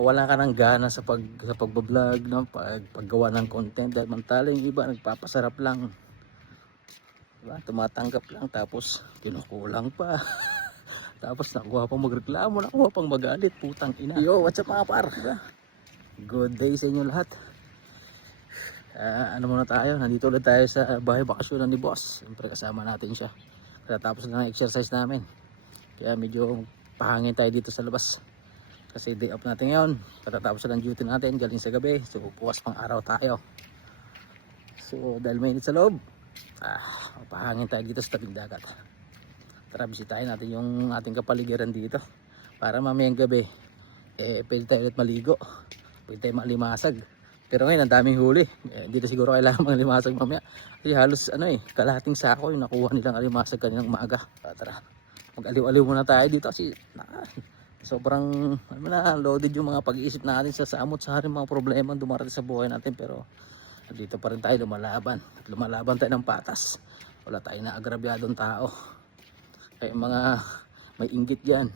wala ka ng gana sa pagbablog, no? Paggawa ng content, dahil mantala yung iba nagpapasarap lang, diba? Tumatanggap lang tapos kinukulang pa. Tapos nakuha pang magreklamo, nakuha pang magalit, putang ina. Yo, what's up mga par, diba? Good day sa inyo lahat. Ano muna tayo, nandito ulit tayo sa bahay bakasyonan ni boss. Siyempre kasama natin siya. Tapos na ng exercise namin, kaya medyo pahangin tayo dito sa labas. Kasi day off natin ngayon, katatapos na ng duty natin galing sa gabi. So bukas pang araw tayo. So dahil mainit sa loob, pahangin tayo dito sa tabing dagat. Tara, bisitahin natin yung ating kapaligiran dito, para mamayang gabi pwede tayo ulit maligo, pwede tayo malimasag. Pero ngayon ang daming huli, hindi na siguro kailangan malimasag mamaya, kasi halos kalahating sako yung nakuha nilang alimasag kaninang umaga. Tara, mag-aliw-aliw muna tayo dito kasi sobrang loaded yung mga pag-iisip natin sa samot sa haring mga problema dumarating sa buhay natin. Pero dito pa rin tayo lumalaban tayo ng patas. Wala tayong naagrabyadong tao, kaya mga may inggit dyan,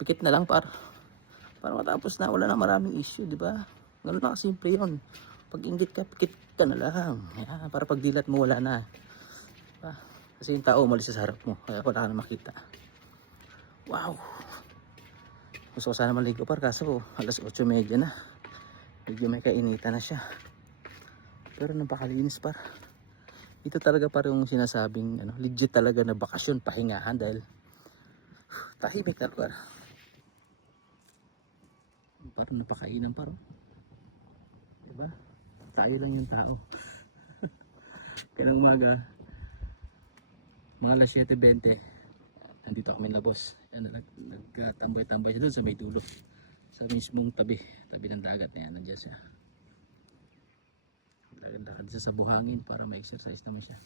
pikit na lang para matapos na, wala na maraming issue, di ba? Ganun lang simple yun. Pag inggit ka, pikit ka na lang, para pag dilat mo wala na, diba? Kasi yung tao umalis sa harap mo, kaya wala ka na makita. Wow, gusto ko sana maligo par, kaso alas 8:30 na, medyo may kainitan na siya. Pero napakalinis par. Ito talaga par yung sinasabing legit talaga na bakasyon, pahingahan, dahil tahimik na lugar. Parang napakainan par, diba? Tayo lang yung tao. Kaya umaga mga alas 7:20 nandito kami na boss. Nagtambay-tambay siya doon sa may dulo, sa mismong tabi ng dagat na yan. Nandiyan siya, lakad siya sa buhangin para ma-exercise naman siya.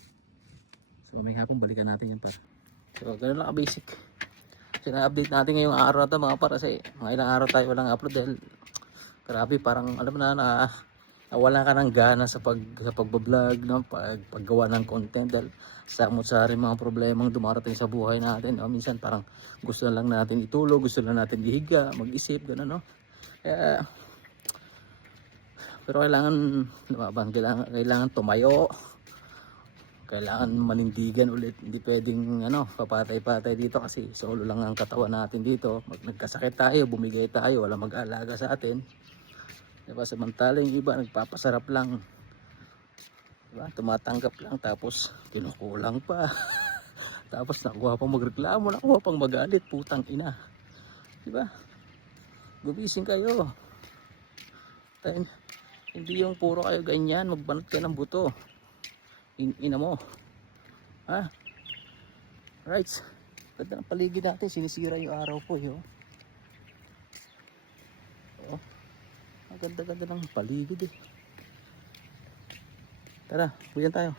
So may hapon balikan natin yan par. So ganun lang ka-basic. Sina-update natin ngayong araw na ito mga par, kasi mga ilang araw tayo walang upload dahil grabe, parang alam na wala ka ng gana sa pagbablog, no? Paggawa ng content, dahil samot sa rin mga problemang dumarating sa buhay natin, no? Minsan parang gusto na lang natin itulog, gusto na natin ihiga, mag-isip, gano'n, no? Pero kailangan lumaban, kailangan tumayo, kailangan manindigan ulit. Hindi pwedeng papatay-patay dito, kasi solo lang ang katawan natin dito. Nagkasakit tayo, bumigay tayo, wala mag-aalaga sa atin, diba? Samantala yung iba nagpapasarap lang, diba? Tumatanggap lang tapos kinukulang pa. Tapos nakuha pang magreklamo, nakuha pang magalit, putang ina, diba? Gumising kayo. Hindi yung puro kayo ganyan, magbanat kayo ng buto. Ina mo, right? Ganda ng paligid natin, sinisira yung araw po, yo. Ang ganda-ganda ng paligid, eh. Tara, buyan tayo.